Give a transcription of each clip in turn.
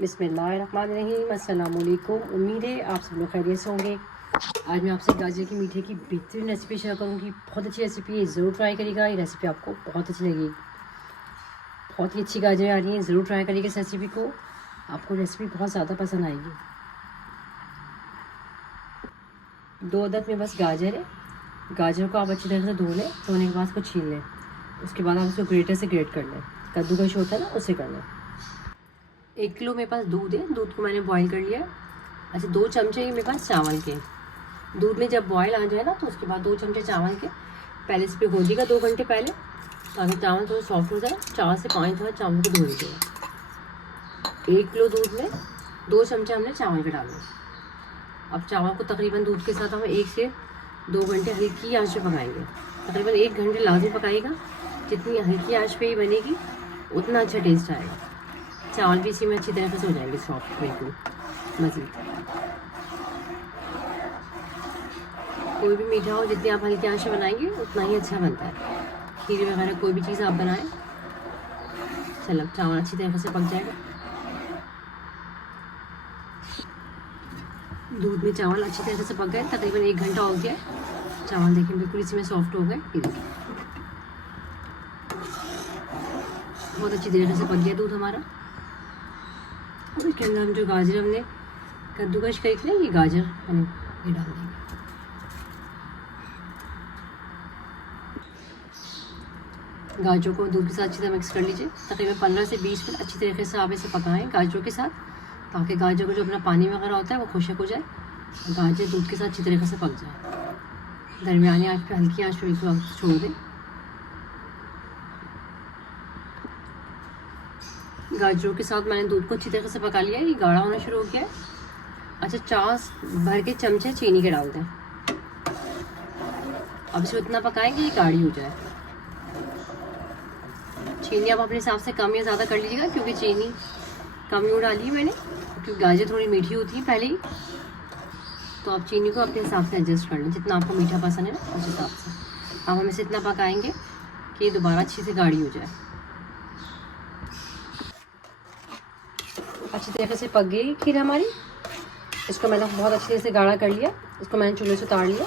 बिस्मिल्लाहिर्रहमानिर्रहीम। अस्सलाम वालेकुम। उम्मीद है आप सब लोग खैरियत से होंगे। आज मैं आपसे गाजर के मीठे की बेहतरीन रेसिपी शेयर करूँगी। बहुत अच्छी रेसिपी है, ज़रूर ट्राई करिएगा। ये रेसिपी आपको बहुत अच्छी लगेगी। बहुत ही अच्छी गाजरें आ रही हैं, ज़रूर ट्राई करिएगा इस रेसिपी को, आपको रेसिपी बहुत ज़्यादा पसंद आएगी। 2 अदद में बस गाजर है। गाजर को आप अच्छी तरह से धो लें, धोने के बाद उसको छील लें। उसके बाद आप उसको ग्रेटर से ग्रेट कर लें, कद्दूकश होता है ना, उससे कर लें। 1 किलो मेरे पास दूध है, दूध को मैंने बॉईल कर लिया। अच्छा, 2 चमचे मेरे पास चावल के। दूध में जब बॉयल आ जाए ना, तो उसके बाद 2 चमचे चावल के पहले इस पर हो जाएगा 2 घंटे पहले, ताकि चावल थोड़ा सॉफ्ट हो जाए। 4 से 5 बार चावल को धो लीजिएगा। 1 किलो दूध में 2 चमचे हमने चावल के डाले। अब चावल को तकरीबन दूध के साथ हम 1 से 2 घंटे हल्की आंच पे पकाएंगे। तकरीबन 1 घंटे लाजमी पकाएगा। जितनी हल्की आंच पे ही बनेगी उतना अच्छा टेस्ट आएगा। चावल भी इसी में अच्छी तरह से हो जाएंगे सॉफ्ट, बिल्कुल मज़ीद। कोई भी मीठा हो, जितनी आप हल्की आंच पे बनाएंगे उतना ही अच्छा बनता है। खीर वगैरह कोई भी चीज़ आप बनाएं। चलो, चावल अच्छी तरह से पक जाएगा। दूध में चावल अच्छी तरह से पक गए, तकरीबन 1 घंटा हो गया। चावल देखिए बिल्कुल इसी में सॉफ्ट हो गए। ये देखिए बहुत अच्छी तरीके से पक गया दूध हमारा। अब इसके अंदर हम जो गाजर हमने कद्दूकश करी थी ना, ये गाजर हम ये डाल देंगे। गाजरों को दूध के साथ अच्छी तरह मिक्स कर लीजिए। तकरीबन 15 से 20 मिनट अच्छी तरीके से आप इसे पकाएं गाजरों के साथ, ताकि गाजर को जो अपना पानी वगैरह होता है वो खुशक हो जाए। गाजर दूध के साथ अच्छी तरीके से पक जाए। दरमियानी आंच पे, हल्की आंच पे बिल्कुल आप छोड़ दें। गाजरों के साथ मैंने दूध को अच्छी तरह से पका लिया है। ये गाढ़ा होना शुरू हो गया है। अच्छा, 4 भर के चमचे चीनी के डाल दें। अब इसको इतना पकाएंगे ये गाढ़ी हो जाए। चीनी आप अपने हिसाब से कम या ज़्यादा कर लीजिएगा, क्योंकि चीनी कम यूँ डाली है मैंने, क्योंकि गाजर थोड़ी मीठी होती है पहले ही। तो आप चीनी को अपने हिसाब से एडजस्ट कर लें, जितना आपको मीठा पसंद है ना उस हिसाब से। अब हम इसे इतना पकाएंगे कि ये दोबारा अच्छी से गाढ़ी हो जाए। अच्छी तरीके से पक गई खीर हमारी। इसको मैंने बहुत अच्छी तरह से गाढ़ा कर लिया। इसको मैंने चूल्हे से उतार लिया।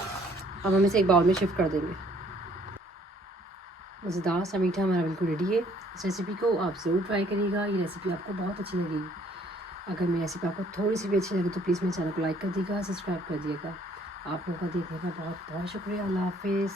अब हम इसे एक बाउल में शिफ्ट कर देंगे। मज़ेदार सा मीठा हमारा बिल्कुल रेडी है। इस रेसिपी को आप ज़रूर ट्राई करिएगा। ये रेसिपी आपको बहुत अच्छी लगेगी। अगर मेरी रेसिपी आपको थोड़ी सी भी अच्छी लगे तो प्लीज़ मेरे चैनल को लाइक कर दीजिएगा, सब्सक्राइब कर दिएगा। आप लोगों का देखने का बहुत बहुत शुक्रिया। अल्लाह हाफिज़।